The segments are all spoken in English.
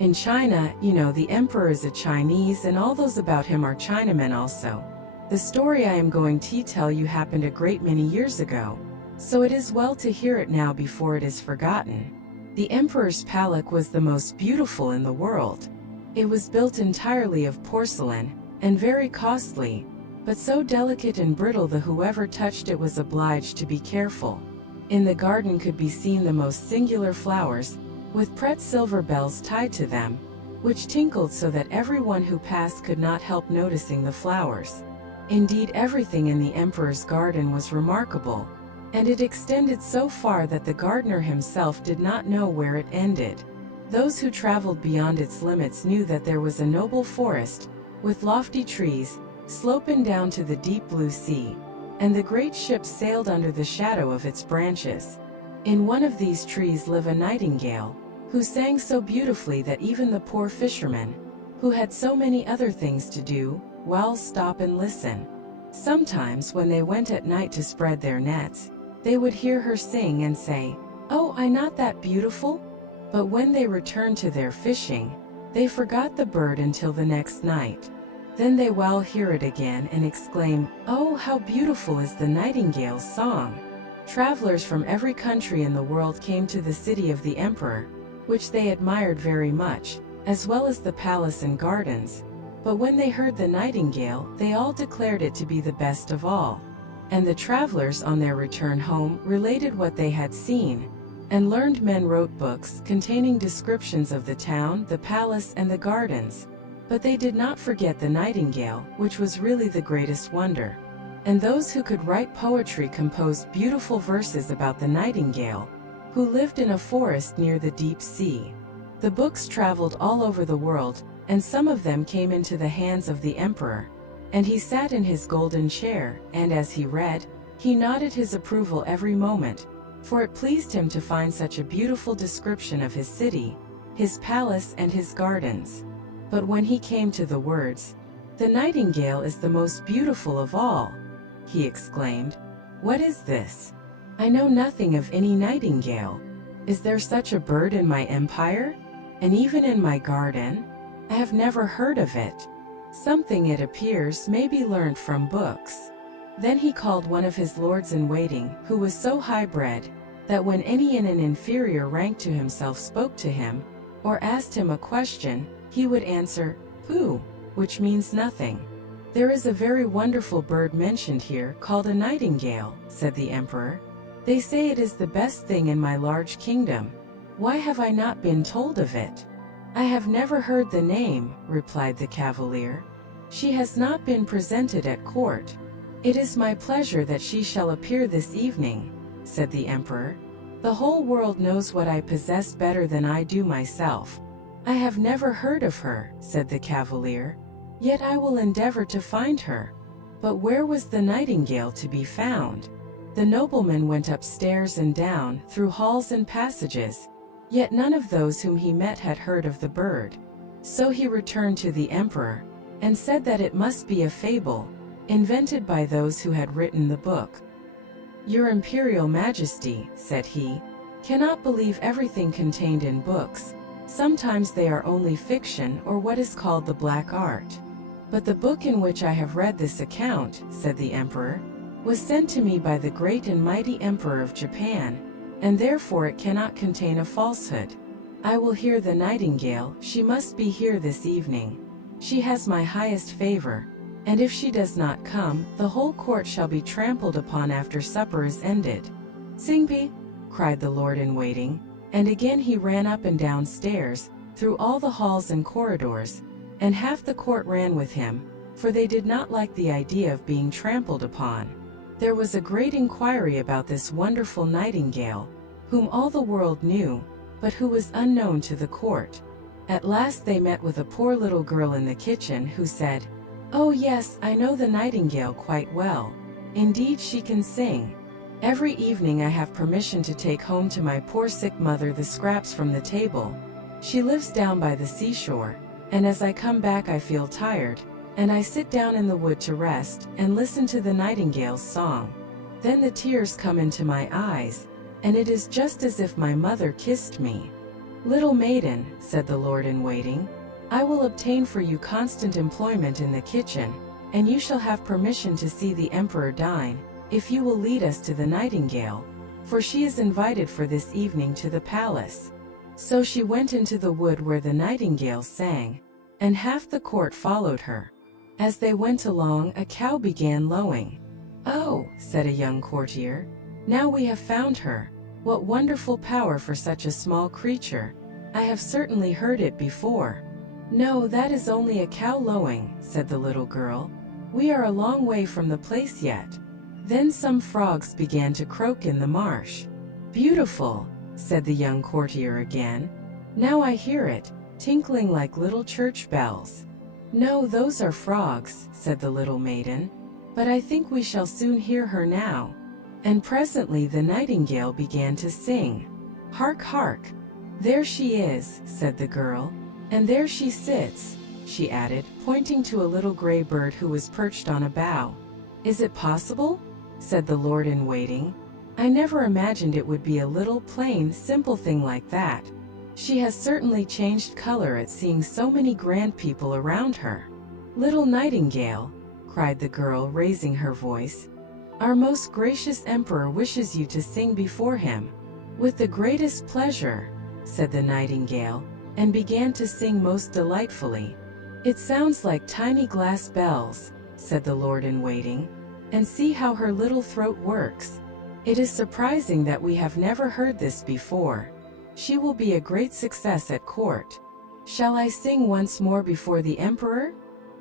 In China, the emperor is a Chinese and all those about him are Chinamen also. The story I am going to tell you happened a great many years ago, so it is well to hear it now before it is forgotten. The emperor's palace was the most beautiful in the world. It was built entirely of porcelain, and very costly, but so delicate and brittle that whoever touched it was obliged to be careful. In the garden could be seen the most singular flowers, with pretty silver bells tied to them, which tinkled so that everyone who passed could not help noticing the flowers. Indeed, everything in the emperor's garden was remarkable, and it extended so far that the gardener himself did not know where it ended. Those who traveled beyond its limits knew that there was a noble forest, with lofty trees, sloping down to the deep blue sea, and the great ships sailed under the shadow of its branches. In one of these trees lived a nightingale, who sang so beautifully that even the poor fishermen, who had so many other things to do, well stop and listen. Sometimes when they went at night to spread their nets, they would hear her sing and say, "Oh, am not that beautiful?" But when they returned to their fishing, they forgot the bird until the next night. Then they will hear it again and exclaim, "Oh, how beautiful is the nightingale's song!" Travelers from every country in the world came to the city of the emperor, which they admired very much, as well as the palace and gardens. But when they heard the nightingale, they all declared it to be the best of all. And the travelers on their return home related what they had seen, and learned men wrote books containing descriptions of the town, the palace, and the gardens. But they did not forget the nightingale, which was really the greatest wonder. And those who could write poetry composed beautiful verses about the nightingale, who lived in a forest near the deep sea. The books traveled all over the world, and some of them came into the hands of the emperor. And he sat in his golden chair, and as he read, he nodded his approval every moment, for it pleased him to find such a beautiful description of his city, his palace, and his gardens. But when he came to the words, "The nightingale is the most beautiful of all," he exclaimed, "What is this? I know nothing of any nightingale. Is there such a bird in my empire? And even in my garden? I have never heard of it. Something, it appears, may be learned from books." Then he called one of his lords-in-waiting, who was so high-bred, that when any in an inferior rank to himself spoke to him, or asked him a question, he would answer, "Pooh," which means nothing. "There is a very wonderful bird mentioned here, called a nightingale," said the emperor. "They say it is the best thing in my large kingdom. Why have I not been told of it?" "I have never heard the name," replied the cavalier. "She has not been presented at court." "It is my pleasure that she shall appear this evening," said the emperor. "The whole world knows what I possess better than I do myself." "I have never heard of her," said the cavalier. "Yet I will endeavor to find her." But where was the nightingale to be found? The nobleman went upstairs and down, through halls and passages, yet none of those whom he met had heard of the bird. So he returned to the emperor, and said that it must be a fable, invented by those who had written the book. "Your Imperial Majesty," said he, "cannot believe everything contained in books. Sometimes they are only fiction or what is called the black art. But the book in which I have read this account," said the emperor, "was sent to me by the great and mighty Emperor of Japan, and therefore it cannot contain a falsehood. I will hear the nightingale. She must be here this evening. She has my highest favor, and if she does not come, the whole court shall be trampled upon after supper is ended." "Singbi!" cried the lord-in-waiting, and again he ran up and down stairs, through all the halls and corridors, and half the court ran with him, for they did not like the idea of being trampled upon. There was a great inquiry about this wonderful nightingale, whom all the world knew, but who was unknown to the court. At last they met with a poor little girl in the kitchen who said, "Oh yes, I know the nightingale quite well. Indeed she can sing. Every evening I have permission to take home to my poor sick mother the scraps from the table. She lives down by the seashore, and as I come back I feel tired, and I sit down in the wood to rest, and listen to the nightingale's song. Then the tears come into my eyes, and it is just as if my mother kissed me. "Little maiden," said the lord-in-waiting, "I will obtain for you constant employment in the kitchen, and you shall have permission to see the emperor dine, if you will lead us to the Nightingale, for she is invited for this evening to the palace." So she went into the wood where the nightingale sang, and half the court followed her. As they went along, a cow began lowing. "Oh," said a young courtier, "now we have found her. What wonderful power for such a small creature! I have certainly heard it before." "No, that is only a cow lowing," said the little girl. "We are a long way from the place yet." Then some frogs began to croak in the marsh. "Beautiful," said the young courtier again. "Now I hear it, tinkling like little church bells." "No, those are frogs," said the little maiden. "But I think we shall soon hear her now." And presently the nightingale began to sing. "Hark, hark! There she is," said the girl. "And there she sits," she added, pointing to a little gray bird who was perched on a bough. "Is it possible?" said the lord-in-waiting. "I never imagined it would be a little, plain, simple thing like that. She has certainly changed color at seeing so many grand people around her." "Little Nightingale," cried the girl, raising her voice, "our most gracious emperor wishes you to sing before him." "With the greatest pleasure," said the nightingale, and began to sing most delightfully. "It sounds like tiny glass bells," said the lord-in-waiting, "and see how her little throat works. It is surprising that we have never heard this before. She will be a great success at court." "Shall I sing once more before the emperor?"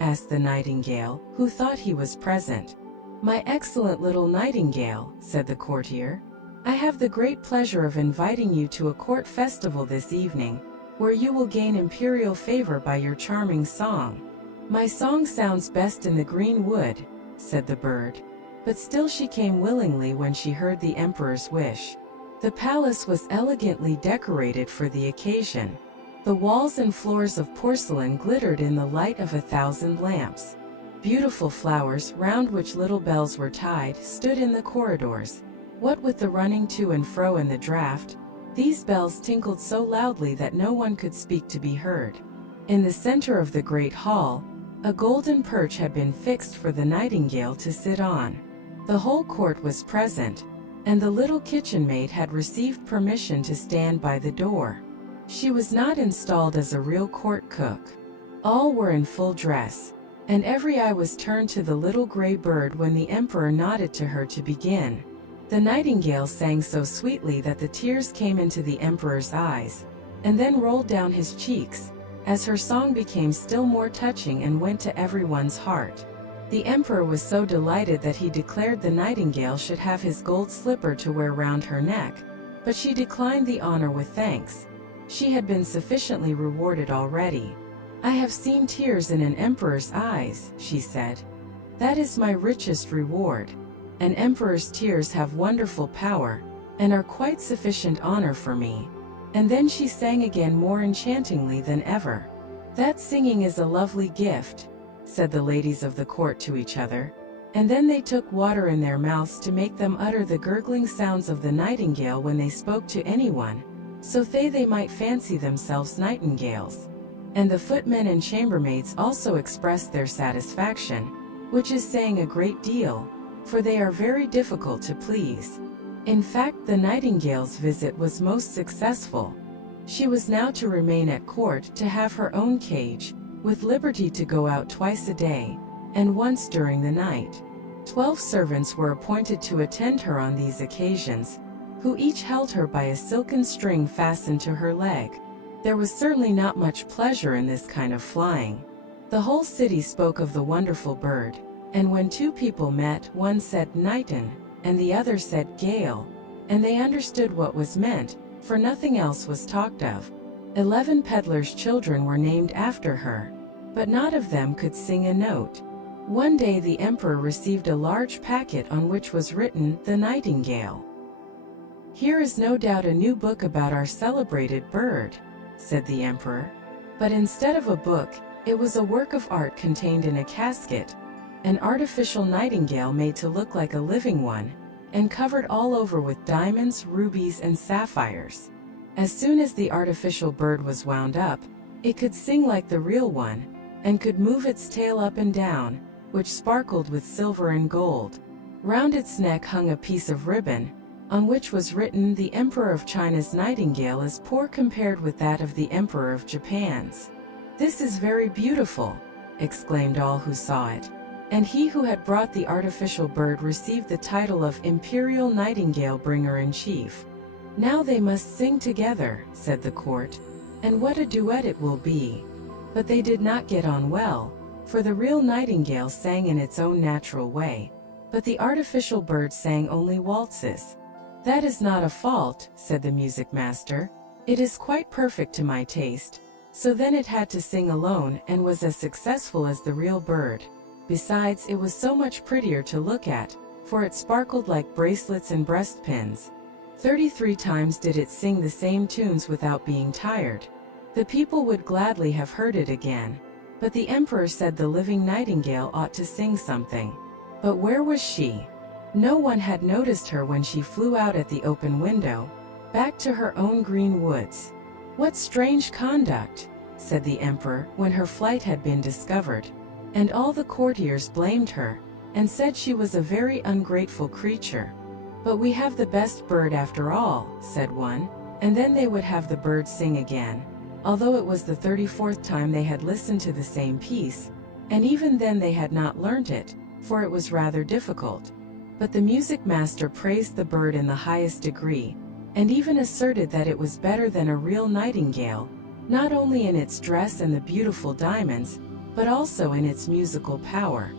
asked the nightingale, who thought he was present. "My excellent little nightingale," said the courtier, "I have the great pleasure of inviting you to a court festival this evening, where you will gain imperial favor by your charming song." "My song sounds best in the green wood," said the bird. But still she came willingly when she heard the emperor's wish. The palace was elegantly decorated for the occasion. The walls and floors of porcelain glittered in the light of 1,000 lamps. Beautiful flowers, round which little bells were tied, stood in the corridors. What with the running to and fro and the draught, these bells tinkled so loudly that no one could speak to be heard. In the center of the great hall, a golden perch had been fixed for the nightingale to sit on. The whole court was present, and the little kitchen maid had received permission to stand by the door. She was not installed as a real court cook. All were in full dress, and every eye was turned to the little gray bird when the emperor nodded to her to begin. The nightingale sang so sweetly that the tears came into the emperor's eyes, and then rolled down his cheeks, as her song became still more touching and went to everyone's heart. The emperor was so delighted that he declared the nightingale should have his gold slipper to wear round her neck, but she declined the honor with thanks. She had been sufficiently rewarded already. "I have seen tears in an emperor's eyes," she said. "That is my richest reward. An emperor's tears have wonderful power, and are quite sufficient honor for me." And then she sang again more enchantingly than ever. "That singing is a lovely gift," said the ladies of the court to each other, and then they took water in their mouths to make them utter the gurgling sounds of the nightingale when they spoke to anyone, so they might fancy themselves nightingales. And the footmen and chambermaids also expressed their satisfaction, which is saying a great deal, for they are very difficult to please. In fact, the nightingale's visit was most successful. She was now to remain at court, to have her own cage, with liberty to go out twice a day, and once during the night. 12 servants were appointed to attend her on these occasions, who each held her by a silken string fastened to her leg. There was certainly not much pleasure in this kind of flying. The whole city spoke of the wonderful bird, and when two people met, one said Nightin, and the other said Gale, and they understood what was meant, for nothing else was talked of. 11 peddlers' children were named after her, but not of them could sing a note. One day the emperor received a large packet on which was written, "The Nightingale." "Here is no doubt a new book about our celebrated bird," said the emperor. But instead of a book, it was a work of art contained in a casket, an artificial nightingale made to look like a living one, and covered all over with diamonds, rubies, and sapphires. As soon as the artificial bird was wound up, it could sing like the real one, and could move its tail up and down, which sparkled with silver and gold. Round its neck hung a piece of ribbon, on which was written, "The Emperor of China's Nightingale is poor compared with that of the Emperor of Japan's." "This is very beautiful," exclaimed all who saw it. And he who had brought the artificial bird received the title of Imperial Nightingale Bringer-in-Chief. "Now they must sing together," said the court, "and what a duet it will be." But they did not get on well, for the real nightingale sang in its own natural way, but the artificial bird sang only waltzes. "That is not a fault," said the music master. "It is quite perfect to my taste." So then it had to sing alone and was as successful as the real bird. Besides, it was so much prettier to look at, for it sparkled like bracelets and breastpins. 33 times did it sing the same tunes without being tired. The people would gladly have heard it again. But the emperor said the living nightingale ought to sing something. But where was she? No one had noticed her when she flew out at the open window, back to her own green woods. "What strange conduct," said the emperor when her flight had been discovered. And all the courtiers blamed her, and said she was a very ungrateful creature. "But we have the best bird after all," said one, and then they would have the bird sing again, although it was the 34th time they had listened to the same piece, and even then they had not learnt it, for it was rather difficult. But the music master praised the bird in the highest degree, and even asserted that it was better than a real nightingale, not only in its dress and the beautiful diamonds, but also in its musical power.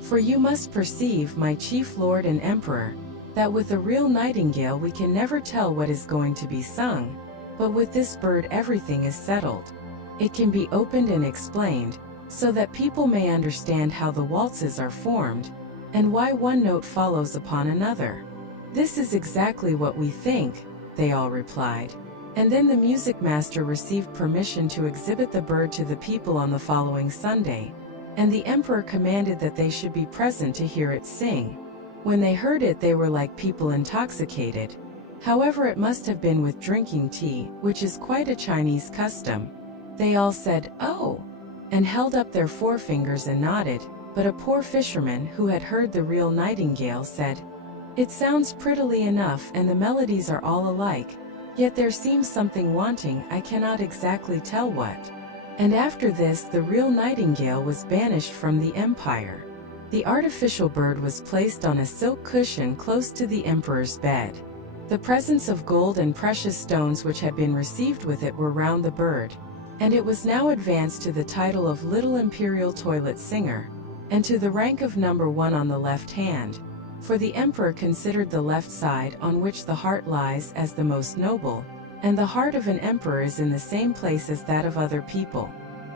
"For you must perceive, my chief lord and emperor, that with a real nightingale we can never tell what is going to be sung, but with this bird everything is settled. It can be opened and explained, so that people may understand how the waltzes are formed, and why one note follows upon another." "This is exactly what we think," they all replied. And then the music master received permission to exhibit the bird to the people on the following Sunday, and the emperor commanded that they should be present to hear it sing. When they heard it they were like people intoxicated. However, it must have been with drinking tea, which is quite a Chinese custom. They all said, "Oh!" and held up their forefingers and nodded, but a poor fisherman who had heard the real nightingale said, "It sounds prettily enough and the melodies are all alike, yet there seems something wanting, I cannot exactly tell what." And after this the real nightingale was banished from the empire. The artificial bird was placed on a silk cushion close to the emperor's bed. The presents of gold and precious stones which had been received with it were round the bird, and it was now advanced to the title of Little Imperial Toilet Singer, and to the rank of number 1 on the left hand, for the emperor considered the left side on which the heart lies as the most noble, and the heart of an emperor is in the same place as that of other people.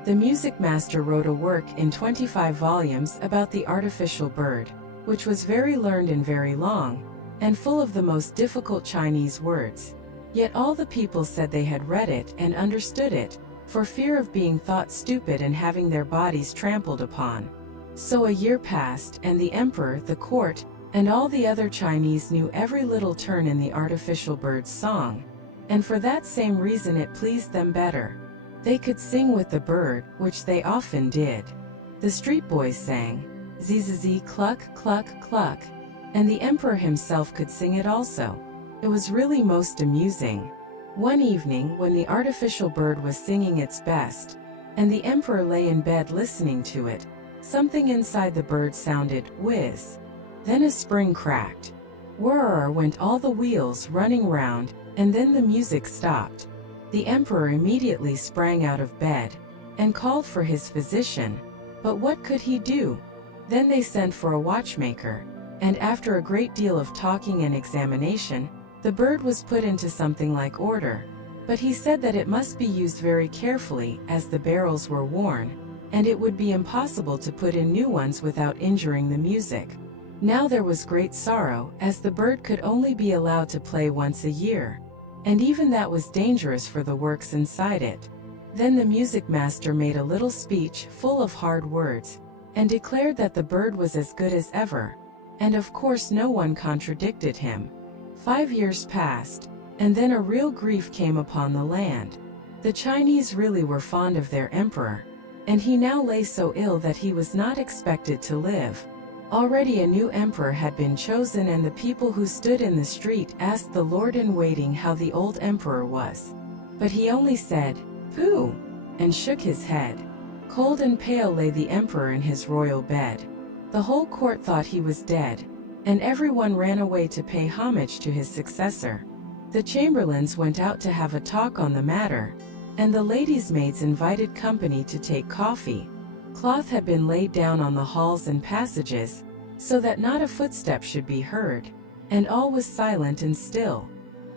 The music master wrote a work in 25 volumes about the artificial bird, which was very learned and very long, and full of the most difficult Chinese words. Yet all the people said they had read it and understood it, for fear of being thought stupid and having their bodies trampled upon. So a year passed, and the emperor, the court, and all the other Chinese knew every little turn in the artificial bird's song, and for that same reason it pleased them better. They could sing with the bird, which they often did. The street boys sang, "Zee-zee-zee, cluck, cluck, cluck," and the emperor himself could sing it also. It was really most amusing. One evening, when the artificial bird was singing its best, and the emperor lay in bed listening to it, something inside the bird sounded, "whiz." Then a spring cracked. Whirr went all the wheels running round, and then the music stopped. The emperor immediately sprang out of bed, and called for his physician, but what could he do? Then they sent for a watchmaker, and after a great deal of talking and examination, the bird was put into something like order, but he said that it must be used very carefully, as the barrels were worn, and it would be impossible to put in new ones without injuring the music. Now there was great sorrow, as the bird could only be allowed to play once a year, and even that was dangerous for the works inside it. Then the music master made a little speech full of hard words, and declared that the bird was as good as ever, and of course no one contradicted him. 5 years passed, And then a real grief came upon the land. The Chinese really were fond of their emperor, and he now lay so ill that he was not expected to live. Already a new emperor had been chosen, and the people who stood in the street asked the lord-in-waiting how the old emperor was. But he only said, "Pooh," and shook his head. Cold and pale lay the emperor in his royal bed. The whole court thought he was dead, and everyone ran away to pay homage to his successor. The chamberlains went out to have a talk on the matter, and the ladies' maids invited company to take coffee. Cloth had been laid down on the halls and passages, so that not a footstep should be heard, and all was silent and still.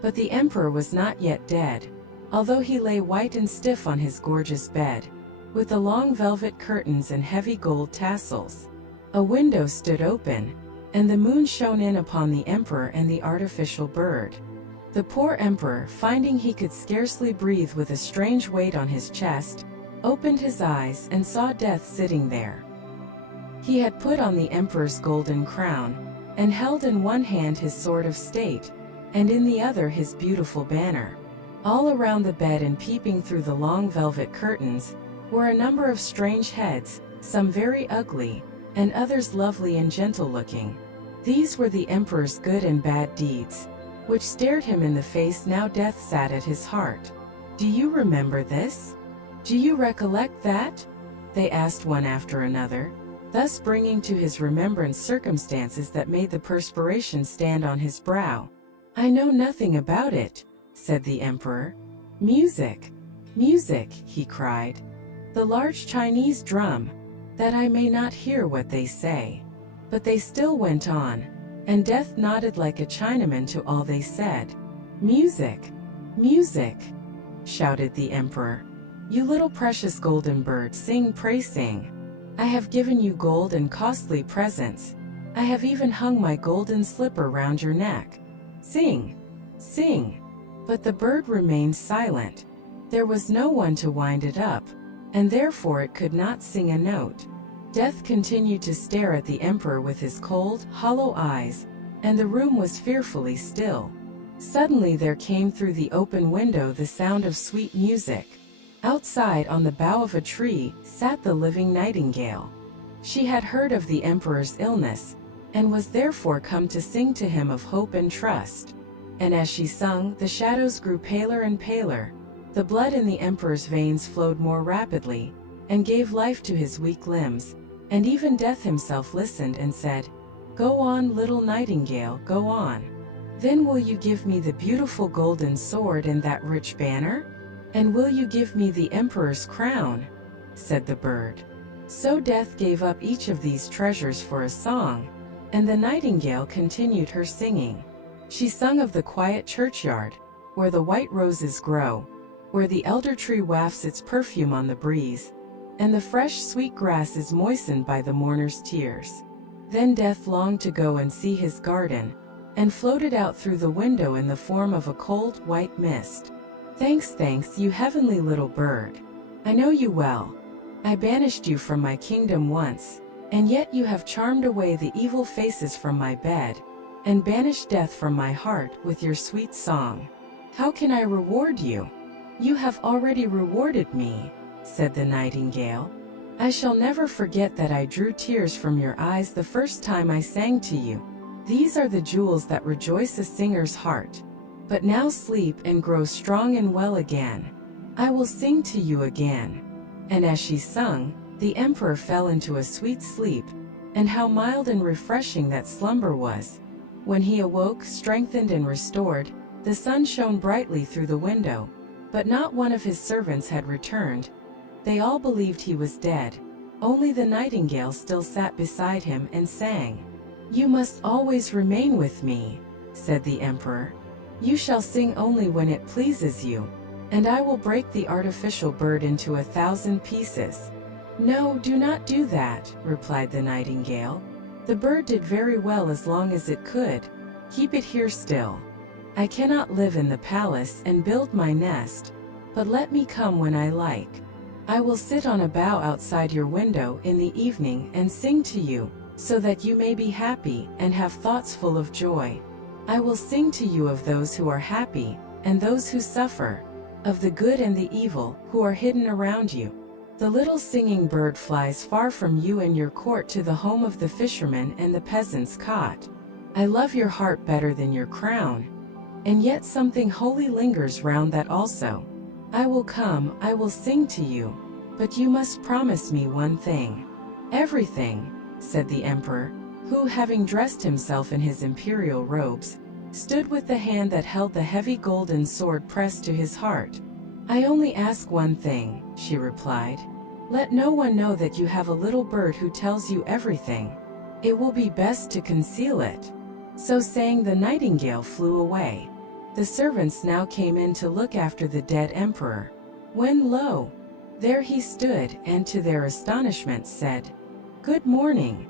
But the emperor was not yet dead, although he lay white and stiff on his gorgeous bed, with the long velvet curtains and heavy gold tassels. A window stood open, and the moon shone in upon the emperor and the artificial bird. The poor emperor, finding he could scarcely breathe with a strange weight on his chest, opened his eyes and saw Death sitting there. He had put on the emperor's golden crown, and held in one hand his sword of state, and in the other his beautiful banner. All around the bed and peeping through the long velvet curtains were a number of strange heads, some very ugly, and others lovely and gentle-looking. These were the emperor's good and bad deeds, which stared him in the face. Now Death sat at his heart. "Do you remember this? Do you recollect that?" they asked one after another, thus bringing to his remembrance circumstances that made the perspiration stand on his brow. "I know nothing about it," said the emperor. "Music! Music!" he cried. "The large Chinese drum, that I may not hear what they say." But they still went on, and Death nodded like a Chinaman to all they said. "Music! Music!" shouted the emperor. "You little precious golden bird, sing, pray sing. I have given you gold and costly presents. I have even hung my golden slipper round your neck. Sing! Sing!" But the bird remained silent. There was no one to wind it up, and therefore it could not sing a note. Death continued to stare at the emperor with his cold, hollow eyes, and the room was fearfully still. Suddenly there came through the open window the sound of sweet music. Outside on the bough of a tree sat the living Nightingale. She had heard of the emperor's illness, and was therefore come to sing to him of hope and trust. And as she sung, the shadows grew paler and paler. The blood in the emperor's veins flowed more rapidly, and gave life to his weak limbs, and even Death himself listened and said, "Go on, little Nightingale, go on. Then will you give me the beautiful golden sword and that rich banner? And will you give me the emperor's crown?" said the bird. So Death gave up each of these treasures for a song, and the Nightingale continued her singing. She sung of the quiet churchyard, where the white roses grow, where the elder tree wafts its perfume on the breeze, and the fresh sweet grass is moistened by the mourner's tears. Then Death longed to go and see his garden, and floated out through the window in the form of a cold, white mist. "Thanks, thanks, you heavenly little bird. I know you well. I banished you from my kingdom once, and yet you have charmed away the evil faces from my bed, and banished death from my heart with your sweet song. How can I reward you?" "You have already rewarded me," said the Nightingale. "I shall never forget that I drew tears from your eyes the first time I sang to you. These are the jewels that rejoice a singer's heart. But now sleep and grow strong and well again. I will sing to you again." And as she sung, the emperor fell into a sweet sleep, and how mild and refreshing that slumber was. When he awoke, strengthened and restored, the sun shone brightly through the window, but not one of his servants had returned. They all believed he was dead. Only the Nightingale still sat beside him and sang. "You must always remain with me," said the emperor. "You shall sing only when it pleases you, and I will break the artificial bird into 1,000 pieces." "No, do not do that," replied the Nightingale. "The bird did very well as long as it could. Keep it here still. I cannot live in the palace and build my nest, but let me come when I like. I will sit on a bough outside your window in the evening and sing to you, so that you may be happy and have thoughts full of joy. I will sing to you of those who are happy, and those who suffer, of the good and the evil, who are hidden around you. The little singing bird flies far from you and your court to the home of the fisherman and the peasant's cot. I love your heart better than your crown, and yet something holy lingers round that also. I will come, I will sing to you, but you must promise me one thing. Everything, said the emperor, who, having dressed himself in his imperial robes, stood with the hand that held the heavy golden sword pressed to his heart. I only ask one thing, she replied. Let no one know that you have a little bird who tells you everything. It will be best to conceal it. So saying, the nightingale flew away. The servants now came in to look after the dead emperor, when lo, there he stood, and to their astonishment said, Good morning.